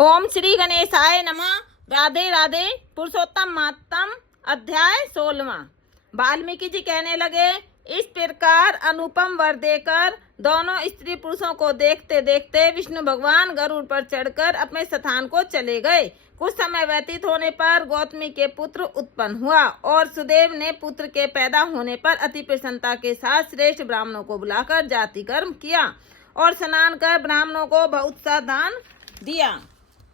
ओम श्री गणेशाय नमः। राधे राधे। पुरुषोत्तम मातम अध्याय 16वां। वाल्मीकि जी कहने लगे, इस प्रकार अनुपम वर देकर दोनों स्त्री पुरुषों को देखते देखते विष्णु भगवान गरुड़ पर चढ़कर अपने स्थान को चले गए। कुछ समय व्यतीत होने पर गौतमी के पुत्र उत्पन्न हुआ और सुदेव ने पुत्र के पैदा होने पर अति प्रसन्नता के साथ श्रेष्ठ ब्राह्मणों को बुलाकर जाति कर्म किया और स्नान कर ब्राह्मणों को बहुत सा दान दिया।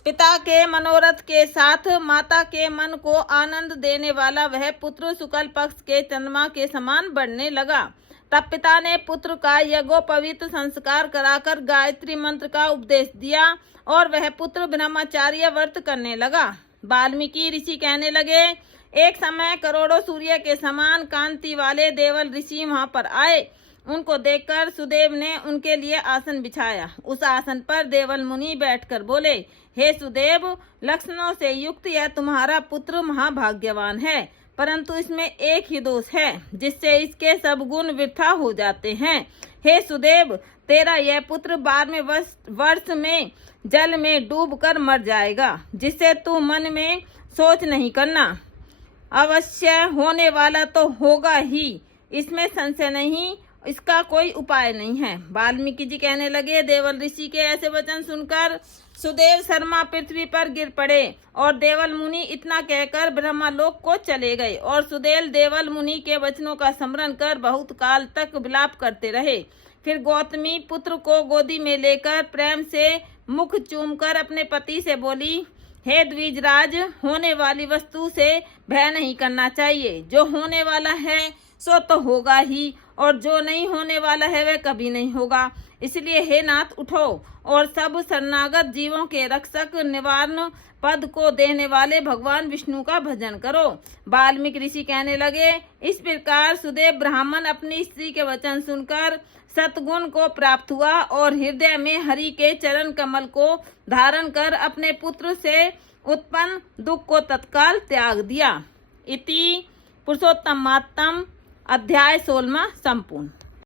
पिता के मनोरथ के साथ माता के मन को आनंद देने वाला वह पुत्र शुक्ल पक्ष के चंद्रमा के समान बढ़ने लगा। तब पिता ने पुत्र का यज्ञोपवीत संस्कार कराकर गायत्री मंत्र का उपदेश दिया और वह पुत्र ब्रह्मचार्य व्रत करने लगा। वाल्मीकि ऋषि कहने लगे, एक समय करोड़ों सूर्य के समान कांति वाले देवल ऋषि वहां पर आए। उनको देखकर सुदेव ने उनके लिए आसन बिछाया। उस आसन पर देवल मुनि बैठकर बोले, हे सुदेव, लक्षणों से युक्त यह तुम्हारा पुत्र महाभाग्यवान है, परंतु इसमें एक ही दोष है जिससे इसके सब गुण वृथा हो जाते हैं। हे सुदेव, तेरा यह पुत्र 12वें वर्ष में जल में डूबकर मर जाएगा, जिससे तू मन में सोच नहीं करना। अवश्य होने वाला तो होगा ही, इसमें संशय नहीं, इसका कोई उपाय नहीं है। वाल्मीकि जी कहने लगे, देवल ऋषि के ऐसे वचन सुनकर सुदेव शर्मा पृथ्वी पर गिर पड़े और देवल मुनि इतना कहकर ब्रह्मलोक को चले गए। और सुदेव देवल मुनि के वचनों का स्मरण कर बहुत काल तक विलाप करते रहे। फिर गौतमी पुत्र को गोदी में लेकर प्रेम से मुख चूमकर अपने पति से बोली, हे द्विजराज, होने वाली वस्तु से भय नहीं करना चाहिए। जो होने वाला है सो तो होगा ही, और जो नहीं होने वाला है वह कभी नहीं होगा। इसलिए हे नाथ, उठो और सब शरणागत जीवों के रक्षक निवारण पद को देने वाले भगवान विष्णु का भजन करो। वाल्मीकि ऋषि कहने लगे, इस प्रकार सुदेव ब्राह्मण अपनी स्त्री के वचन सुनकर सतगुण को प्राप्त हुआ और हृदय में हरि के चरण कमल को धारण कर अपने पुत्र से उत्पन्न दुख को तत्काल त्याग दिया। इति पुरुषोत्तम मातम अध्याय 16वां संपूर्ण।